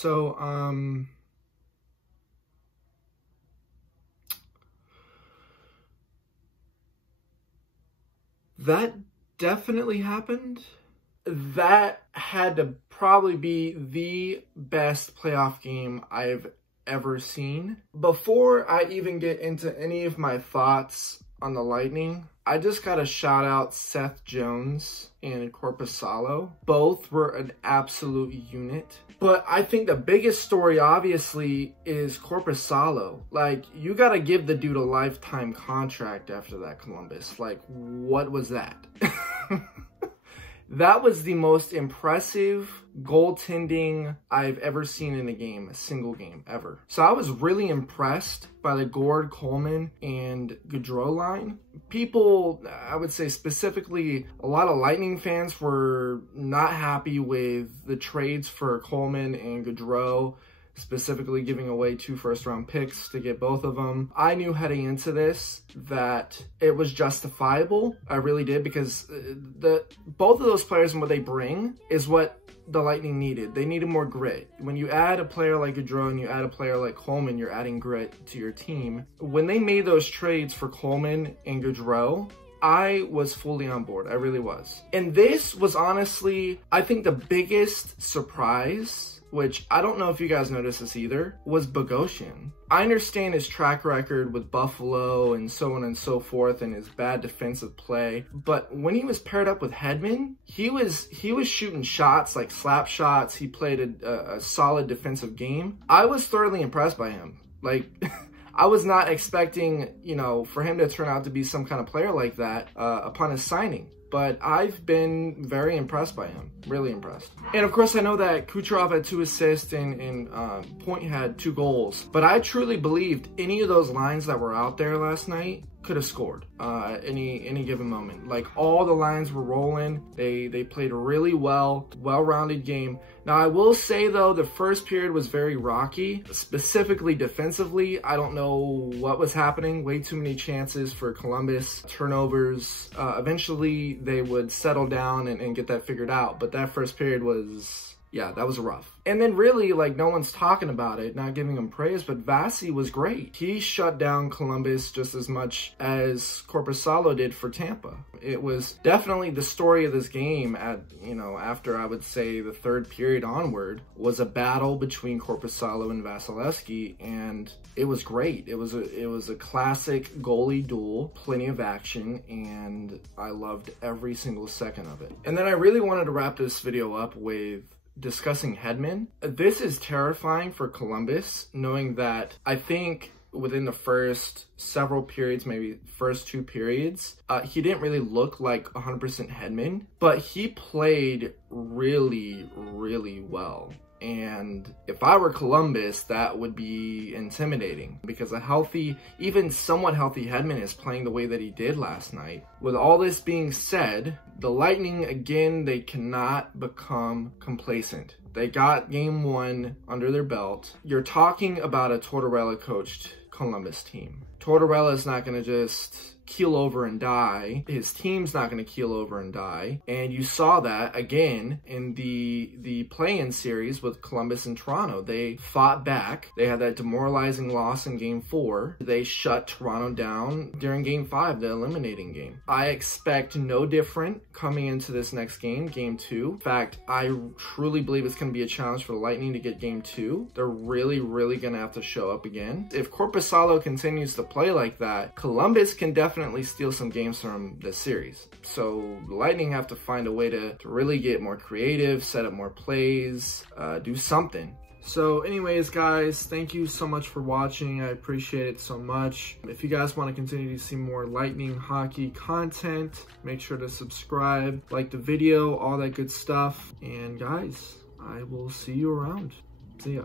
So, that definitely happened. That had to probably be the best playoff game I've ever seen. Before I even get into any of my thoughts on the Lightning, I just gotta shout out Seth Jones and Korpisalo. Both were an absolute unit. But I think the biggest story, obviously, is Korpisalo. Like, you gotta give the dude a lifetime contract after that, Columbus. Like, what was that? That was the most impressive goaltending I've ever seen in a game, a single game, ever. So I was really impressed by the Gourde, Coleman, and Gaudreau line. People, I would say specifically, a lot of Lightning fans were not happy with the trades for Coleman and Gaudreau, specifically giving away 2 first-round picks to get both of them. I knew heading into this that it was justifiable. I really did, because both of those players and what they bring is what the Lightning needed. They needed more grit. When you add a player like Gaudreau and you add a player like Coleman, you're adding grit to your team. When they made those trades for Coleman and Gaudreau, I was fully on board. I really was. And this was honestly, I think, the biggest surprise, which I don't know if you guys noticed this either, was Bogosian. I understand his track record with Buffalo and so on and so forth and his bad defensive play, but when he was paired up with Hedman, he was shooting shots, like slap shots. He played a solid defensive game. I was thoroughly impressed by him. Like, I was not expecting, you know, for him to turn out to be some kind of player like that upon his signing. But I've been very impressed by him, really impressed. And of course, I know that Kucherov had 2 assists and Point had 2 goals. But I truly believed any of those lines that were out there last night could have scored at any given moment. Like, all the lines were rolling. They played really well-rounded game. Now, I will say, though, the first period was very rocky, specifically defensively. I don't know what was happening. Way too many chances for Columbus, turnovers. Eventually, they would settle down and get that figured out. But that first period was, yeah, that was rough. And then really, like, no one's talking about it, not giving him praise, but Vasi was great. He shut down Columbus just as much as Korpisalo did for Tampa. It was definitely the story of this game at, you know, after I would say the 3rd period onward, was a battle between Korpisalo and Vasilevsky, and it was great. It was a classic goalie duel, plenty of action, and I loved every single second of it. And then I really wanted to wrap this video up with discussing Hedman. This is terrifying for Columbus, knowing that I think within the first several periods, maybe first 2 periods, he didn't really look like 100% Hedman, but he played really, really well. And if I were Columbus, that would be intimidating, because a healthy, even somewhat healthy Hedman is playing the way that he did last night. With all this being said, the Lightning, again, they cannot become complacent. They got game 1 under their belt. You're talking about a Tortorella coached Columbus team. Tortorella is not going to just keel over and die. His team's not going to keel over and die. And you saw that again in the play-in series with Columbus and Toronto. They fought back. They had that demoralizing loss in game 4. They shut Toronto down during game 5, the eliminating game. I expect no different coming into this next game, game 2. In fact, I truly believe it's going to be a challenge for the Lightning to get game 2. They're really, really going to have to show up again. If Korpisalo continues to play like that, Columbus can definitely steal some games from this series. So the Lightning have to find a way to really get more creative, set up more plays, do something. So anyways, guys, thank you so much for watching. I appreciate it so much. If you guys want to continue to see more Lightning hockey content, make sure to subscribe, like the video, all that good stuff. And guys, I will see you around. See ya.